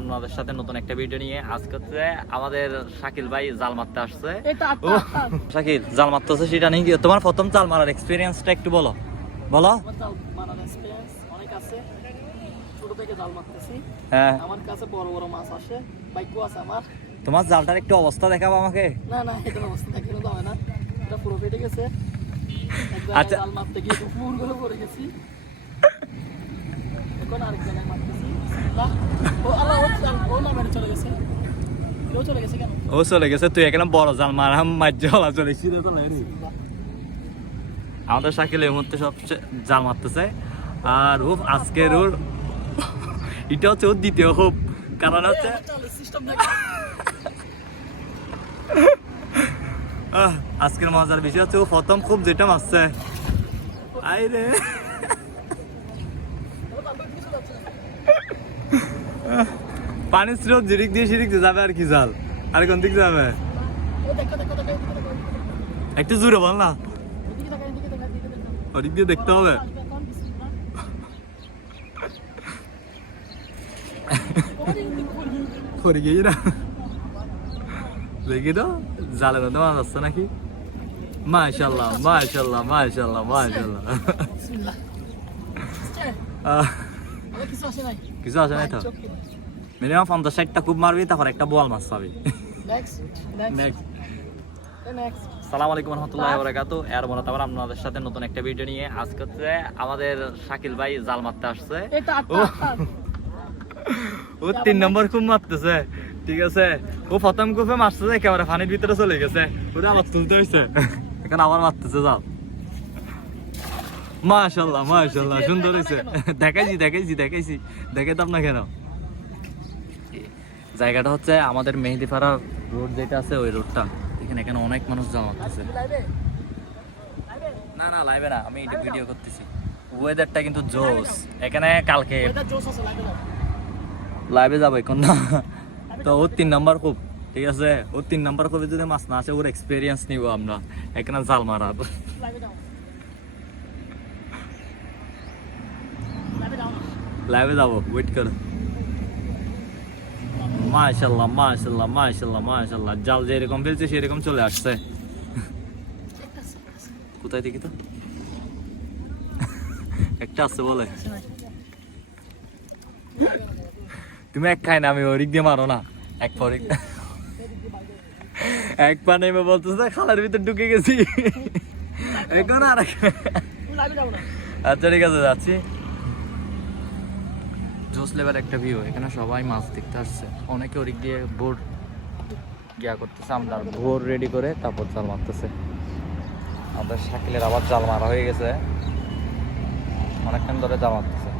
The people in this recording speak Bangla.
আপনাদের সাথে নতুন একটা ভিডিও নিয়ে আজকে হচ্ছে আমাদের শাকিল ভাই জাল মারতে আসছে। শাকিল জাল মারতেছে সেটা নিয়ে তোমার প্রথম জাল মারার এক্সপিরিয়েন্সটা একটু বলো। হ্যাঁ, আমার কাছে বড় বড় মাছ আসে, বাইকও আছে আমার। তোমার জালটার একটু অবস্থা দেখাবো আমাকে? না না, এটা অবস্থা দেখানো যাবে না, এটা পুরো ফেটে গেছে। আচ্ছা, জাল মারতে গিয়ে পুরো করে পড়ে গেছি। এখন আরেক জায়গায় মারতেছি। ও আল্লাহ, ও না মেরে চলে গেছে। ও চলে গেছে কেন? ও চলে গেছে, তুই একদম বড় জাল মারাম মাজ্জালা চলে সিধা চলে রে। আমাদের শাকিল এই মুহূর্তে সবচেয়ে জাল মারতেছে। আর ও আজকের ওর এটা হচ্ছে ওর দ্বিতীয় হোপ, কারণ হচ্ছে আজকের মজার বিষয় হচ্ছে ও প্রথম খুব যেটা মারছে। আইরে পানির স্রোত যেদিক দিয়ে সেদিক দিয়ে যাবে, আর কি জাল আর কোন দিক যাবে একটু জোরে বল না, ওদিক দিয়ে দেখতে হবে। পরে গিয়ে না দেখি তো জালের মধ্যে মাছ আসছে নাকি। মাশাআল্লাহ মাশাআল্লাহ মাশাআল্লাহ মাশাআল্লাহ। কিছু আসে নাই তো, মিনিমাম 50-60টা খুব মারবি, তারপর একটা বোয়াল মাছ পাবি। সালাম আলাইকুম রহমতুল্লাহি ওয়া বারাকাতুহু। আপনাদের সাথে নতুন একটা ভিডিও নিয়ে আজকে হচ্ছে আমাদের শাকিল ভাই জাল মারতে আসছে। ও 3 নম্বর খুব মারতেছে, ঠিক আছে। ও প্রথম কুপে মারতেছে, একেবারে পানির ভিতরে চলে গেছে, ওটা আবার তুলতে হয়েছে, এখন আবার মারতেছে জাল। মাশাআল্লাহ মাশাআল্লাহ, সুন্দর হয়েছে। দেখাইছি দেখাইতাম না কেন। জায়গাটা হচ্ছে আমাদের মেহেদিপাড়া রোড যেটা আছে, ওই রোডটা। এখানে অনেক মানুষ জাল মারতেছে। না না, লাইভে না, আমি এটা ভিডিও করতেছি। ওয়েদারটা কিন্তু জোস এখানে। কালকে লাইভে যাবো এখন না, তো ওর 3 নাম্বার খুব, ঠিক আছে। ওর 3 নাম্বার খুবই যদি মাছ না আসে, ওর এক্সপিরিয়েন্স নিব আমরা এখানে জাল মারার। লাইভে যাবো, ওয়েট কর। মাশাআল্লাহ মাশাআল্লাহ মাশাআল্লাহ মাশাআল্লাহ, জাল যেরকম ফেলছে সেরকম চলে আসছে। কোথায় দেখি তো, একটা আছে বলে। তুমি এক খাই না, আমি ওরিক দিয়ে মারো না, এক পরিক এক পা নেমে বলতেছে খালের ভিতর ঢুকে গেছি এখন। আর আচ্ছা ঠিক আছে, যাচ্ছি। জোস লেবার একটা ভিউ, এখানে সবাই মাছ দেখতে আসছে। অনেকে ওরিক দিয়ে বোর্ড গিয়া করতেছে, আমরা ভোর রেডি করে তারপর জাল মারতেছে। আমাদের শাকিলের আবার জাল মারা হয়ে গেছে, অনেকক্ষণ ধরে জাল মারতেছে।